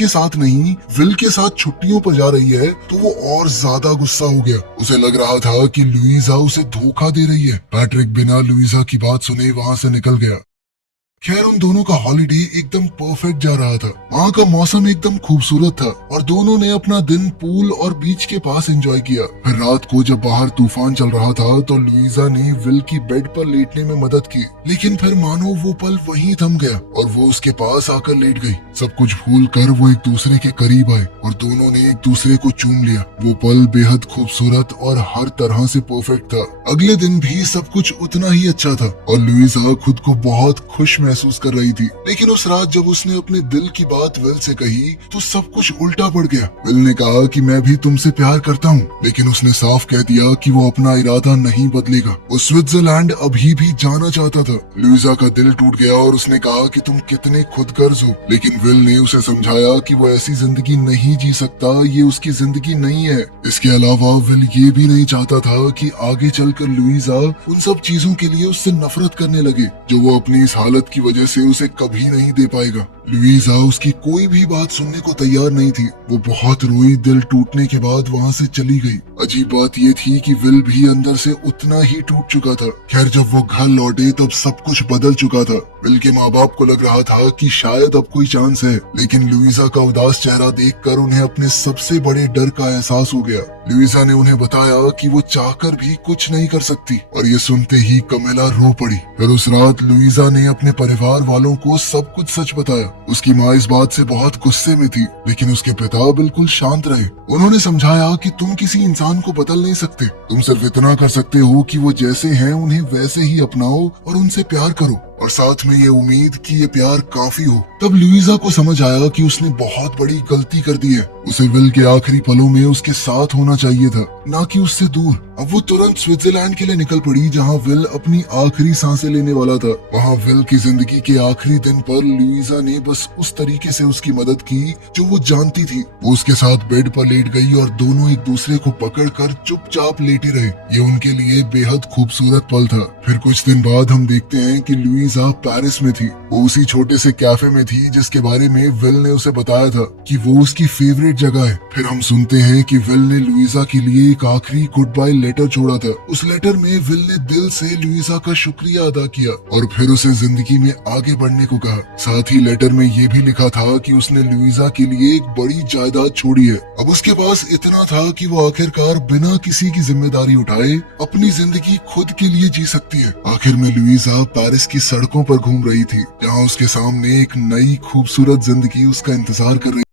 उसके साथ नहीं विल के साथ छुट्टियों पर जा रही है तो वो और ज्यादा गुस्सा हो गया। उसे लग रहा था कि लुइजा उसे धोखा दे रही है। पैट्रिक बिना लुइजा की बात सुने वहाँ से निकल गया। खैर उन दोनों का हॉलिडे एकदम परफेक्ट जा रहा था। वहाँ का मौसम एकदम खूबसूरत था और दोनों ने अपना दिन पूल और बीच के पास एंजॉय किया। फिर रात को जब बाहर तूफान चल रहा था तो लुइजा ने विल की बेड पर लेटने में मदद की, लेकिन फिर मानो वो पल वहीं थम गया और वो उसके पास आकर लेट गई। सब कुछ भूल कर वो एक दूसरे के करीब आए और दोनों ने एक दूसरे को चूम लिया। वो पल बेहद खूबसूरत और हर तरह से परफेक्ट था। अगले दिन भी सब कुछ उतना ही अच्छा था और लुइजा खुद को बहुत खुश महसूस कर रही थी। लेकिन उस रात जब उसने अपने दिल की बात विल से कही तो सब कुछ उल्टा पड़ गया। विल ने कहा कि मैं भी तुमसे प्यार करता हूँ, लेकिन उसने साफ कह दिया कि वो अपना इरादा नहीं बदलेगा। वो स्विट्जरलैंड अभी भी जाना चाहता था। लुइजा का दिल टूट गया और उसने कहा कि तुम कितने खुदगर्ज हो, लेकिन विल ने उसे समझाया कि वो ऐसी जिंदगी नहीं जी सकता, ये उसकी जिंदगी नहीं है। इसके अलावा विल ये भी नहीं चाहता था कि आगे चलकर लुइजा उन सब चीजों के लिए उससे नफरत करने लगे जो वो अपनी इस हालत की वजह से उसे कभी नहीं दे पाएगा। लुइजा उसकी कोई भी बात सुनने को तैयार नहीं थी। वो बहुत रोई, दिल टूटने के बाद वहाँ से चली गई। अजीब बात ये थी कि विल भी अंदर से उतना ही टूट चुका था। खैर जब वो घर लौटे तब सब कुछ बदल चुका था। विल के माँ बाप को लग रहा था कि शायद अब कोई चांस है, लेकिन लुइजा का उदास चेहरा देखकर उन्हें अपने सबसे बड़े डर का एहसास हो गया। लुइजा ने उन्हें बताया कि वो चाहकर भी कुछ नहीं कर सकती और ये सुनते ही कमेला रो पड़ी। फिर उस रात लुइजा ने अपने परिवार वालों को सब कुछ सच बताया। उसकी माँ इस बात से बहुत गुस्से में थी, लेकिन उसके पिता बिल्कुल शांत रहे। उन्होंने समझाया कि तुम किसी इंसान को बदल नहीं सकते, तुम सिर्फ इतना कर सकते हो कि वो जैसे हैं उन्हें वैसे ही अपनाओ और उनसे प्यार करो, और साथ में ये उम्मीद कि ये प्यार काफी हो। तब लुइजा को समझ आया कि उसने बहुत बड़ी गलती कर दी है। उसे विल के आखिरी पलों में उसके साथ होना चाहिए था, ना कि उससे दूर। अब वो तुरंत स्विट्जरलैंड के लिए निकल पड़ी जहाँ विल अपनी आखिरी सांसें लेने वाला था। वहाँ विल की जिंदगी के आखिरी दिन पर लुइजा ने बस उस तरीके से उसकी मदद की जो वो जानती थी। वो उसके साथ बेड पर लेट गई और दोनों एक दूसरे को पकड़कर चुपचाप लेटे रहे। ये उनके लिए बेहद खूबसूरत पल था। फिर कुछ दिन बाद हम देखते हैं कि लुइजा पेरिस में थी। वो उसी छोटे से कैफे में थी जिसके बारे में विल ने उसे बताया था कि वो उसकी फेवरेट जगह है। फिर हम सुनते हैं कि विल ने लुइजा के लिए एक आखिरी गुड बाय लेटर छोड़ा था। उस लेटर में विल ने दिल से लुइजा का शुक्रिया अदा किया और फिर उसे जिंदगी में आगे बढ़ने को कहा। साथ ही लेटर में ये भी लिखा था कि उसने लुइजा के लिए एक बड़ी जायदाद छोड़ी है। अब उसके पास इतना था कि वो आखिरकार बिना किसी की जिम्मेदारी उठाए अपनी जिंदगी खुद के लिए जी सकती है। आखिर में लुइजा पेरिस की सड़कों पर घूम रही थी, जहाँ उसके सामने एक नई खूबसूरत जिंदगी उसका इंतजार कर रही